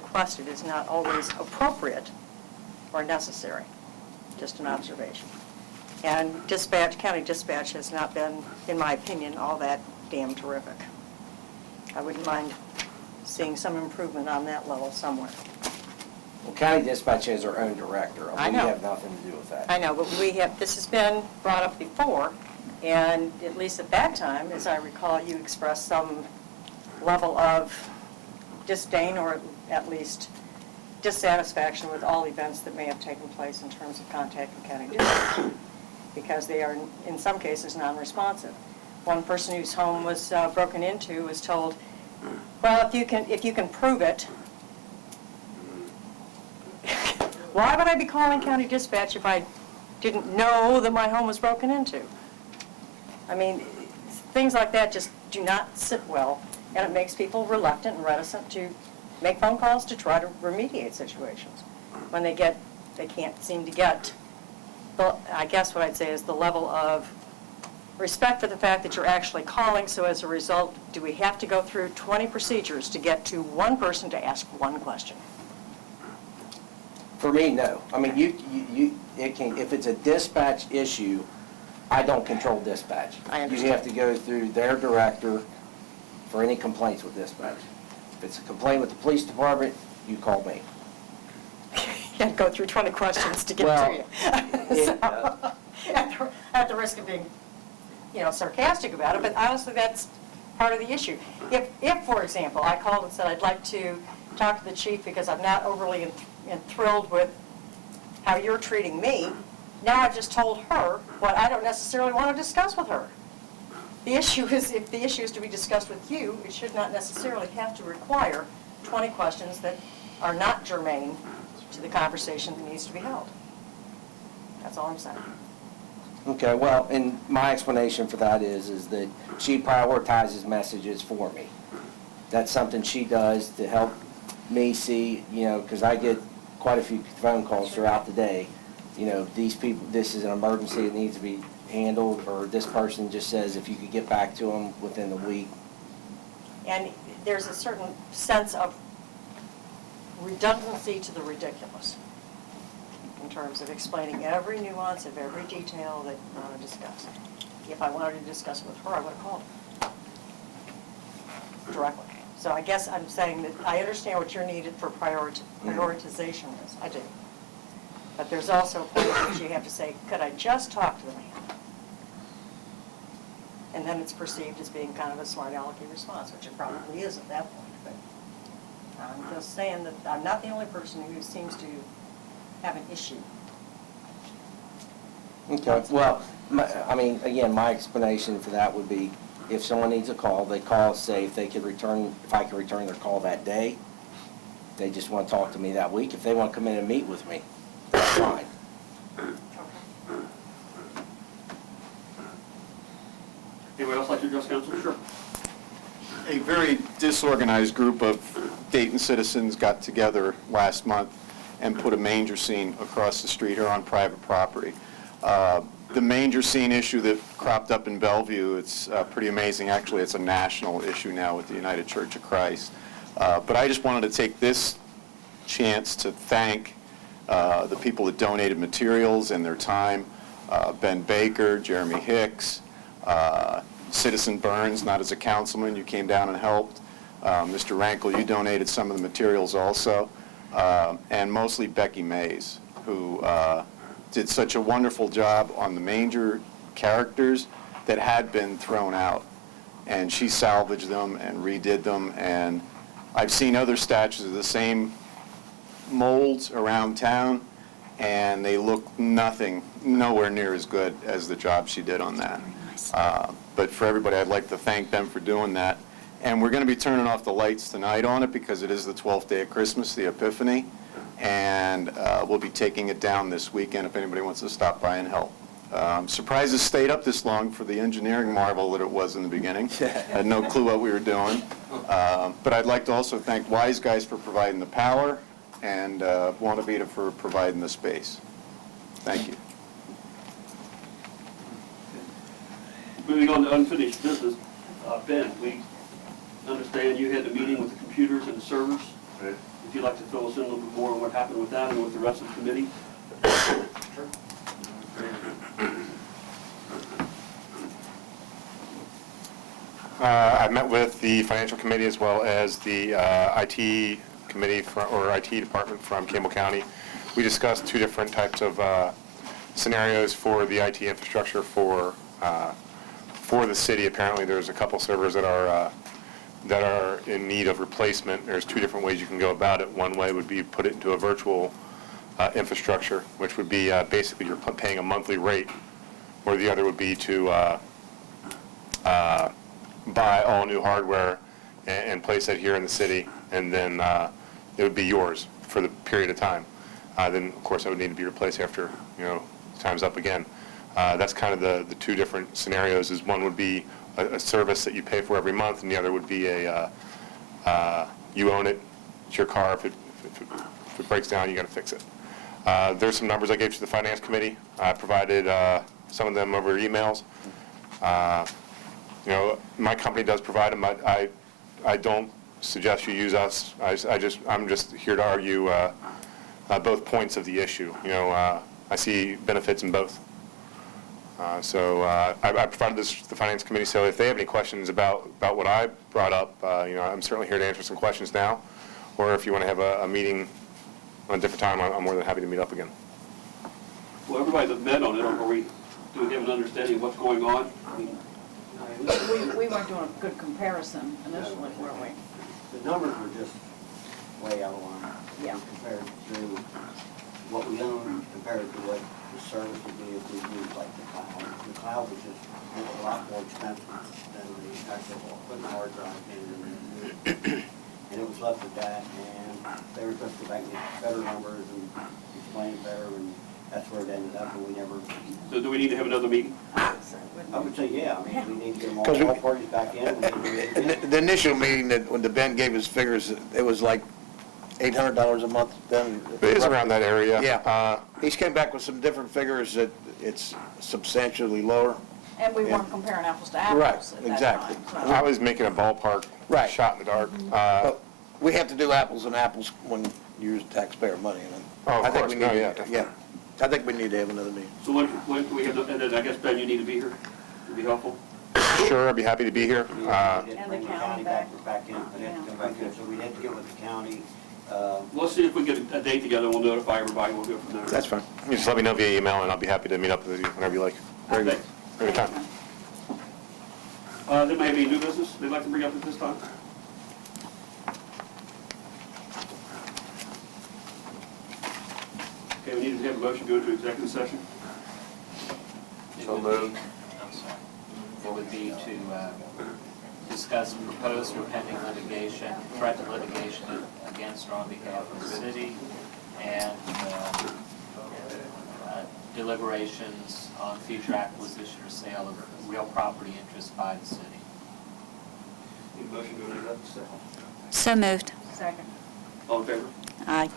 requested is not always appropriate or necessary. Just an observation. And county dispatch has not been, in my opinion, all that damn terrific. I wouldn't mind seeing some improvement on that level somewhere. Well, county dispatch has their own director. I We know. have nothing to do with that. I know, but this has been brought up before, and at least at that time, as I recall, you expressed some level of disdain or at least dissatisfaction with all events that may have taken place in terms of contacting county dispatch, because they are, in some cases, non-responsive. One person whose home was broken into was told, well, if you can prove it, why would I be calling county dispatch if I didn't know that my home was broken into? I mean, things like that just do not sit well, and it makes people reluctant and reticent to make phone calls to try to remediate situations when they can't seem to get, I guess what I'd say is the level of respect for the fact that you're actually calling. So as a result, do we have to go through 20 procedures to get to one person to ask one question? For me, no. I mean, if it's a dispatch issue, I don't control dispatch. I understand. You have to go through their director for any complaints with dispatch. If it's a complaint with the police department, you call me. You can't go through 20 questions to get to you. So, at the risk of being, sarcastic about it, but honestly, that's part of the issue. If, for example, I called and said I'd like to talk to the chief because I'm not overly enthralled with how you're treating me, now I've just told her what I don't necessarily want to discuss with her. The issue is, if the issue is to be discussed with you, it should not necessarily have to require 20 questions that are not germane to the conversation that needs to be held. That's all I'm saying. Okay, well, and my explanation for that is that she prioritizes messages for me. That's something she does to help me see, because I get quite a few phone calls throughout the day. These people, this is an emergency, it needs to be handled, or this person just says if you could get back to them within the week. And there's a certain sense of redundancy to the ridiculous in terms of explaining every nuance of every detail that you want to discuss. If I wanted to discuss it with her, I would have called her directly. So I guess I'm saying that I understand what you're needed for prioritization is. I do. But there's also a point at which you have to say, could I just talk to the man? And then it's perceived as being kind of a smart alecky response, which it probably is at that point. But I'm just saying that I'm not the only person who seems to have an issue. Okay, well, again, my explanation for that would be if someone needs a call, they call, say if I could return their call that day. They just want to talk to me that week. If they want to come in and meet with me, that's fine. Anyone else like to address council? Sure. A very disorganized group of Dayton citizens got together last month and put a manger scene across the street here on private property. The manger scene issue that cropped up in Bellevue, it's pretty amazing. Actually, it's a national issue now with the United Church of Christ. But I just wanted to take this chance to thank the people that donated materials and their time. Ben Baker, Jeremy Hicks, Citizen Burns, not as a councilman, you came down and helped. Mr. Rankle, you donated some of the materials also. And mostly Becky Mays, who did such a wonderful job on the manger characters that had been thrown out. And she salvaged them and redid them. And I've seen other statues of the same molds around town, and they look nowhere near as good as the job she did on that. But for everybody, I'd like to thank them for doing that. And we're going to be turning off the lights tonight on it because it is the 12th day of Christmas, the Epiphany. And we'll be taking it down this weekend if anybody wants to stop by and help. I'm surprised it stayed up this long for the engineering marvel that it was in the beginning. I had no clue what we were doing. But I'd like to also thank Wise Guys for providing the power and Buena Vita for providing the space. Thank you. Moving on to unfinished business, Ben, we understand you had a meeting with the computers and the servers. if you'd like to fill us in a little bit more on what happened with that and with the rest of the committee. I met with the financial committee as well as the IT committee or IT department from Campbell County. We discussed two different types of scenarios for the IT infrastructure for the city. Apparently, there's a couple servers that are in need of replacement. There's two different ways you can go about it. One way would be put it into a virtual infrastructure, which would be basically you're paying a monthly rate, or the other would be to buy all new hardware and place it here in the city, and then it would be yours for the period of time. Then, of course, that would need to be replaced after, time's up again. That's kind of the two different scenarios. Is one would be a service that you pay for every month, and the other would be you own it, it's your car. If it breaks down, you got to fix it. There's some numbers I gave to the finance committee. I provided some of them over emails. My company does provide them. I don't suggest you use us. I'm just here to argue both points of the issue. I see benefits in both. I provided this to the finance committee, so if they have any questions about what I brought up, I'm certainly here to answer some questions now. Or if you want to have a meeting on a different time, I'm more than happy to meet up again. Well, everybody that met on it, do we have an understanding of what's going on? I mean, We weren't doing a good comparison initially, were we? The numbers were just way out of line. Yeah. Compared to what we own, compared to what the service would be if we used like the cloud. The cloud was just a lot more expensive than the actual putting the hard drive in. And it was left at that, and they were supposed to go back and get better numbers and explain it better, and that's where it ended up, and we never. So do we need to have another meeting? I would say, yeah, I mean, we need to get them all parties back in. We need to do it again. The initial meeting, that when the Ben gave his figures, it was like $800 a month then. It is around that area. Yeah. He's came back with some different figures that it's substantially lower. And we Yeah. weren't comparing apples to apples Right, at that exactly. time. so- I was making a ballpark Right. shot in the dark. But we have to do apples and apples when you use taxpayer money. And Oh, of I think course. we No, need yeah, to- Yeah, I think we need to have another meeting. So when do we have, and then I guess, Ben, you need to be here? Would be helpful? Sure, I'd be happy to be here. We had to And bring the the county county back in, we had to come back in, so we had to get with the county. Let's see if we can get a date together, we'll notify everybody, we'll go from there. That's fine. You just let me know via email, and I'll be happy to meet up with you whenever you like. Very good. Anytime. There may be new business they'd like to bring up at this time? Okay, we need to have a motion to go into executive session. So moved. I'm sorry. It would be to discuss proposed or pending litigation, threatened litigation against or on behalf of the city, and deliberations on future acquisition or sale of real property interest by the city. Need a motion to go into executive session. So moved. Second. All in favor? Aye.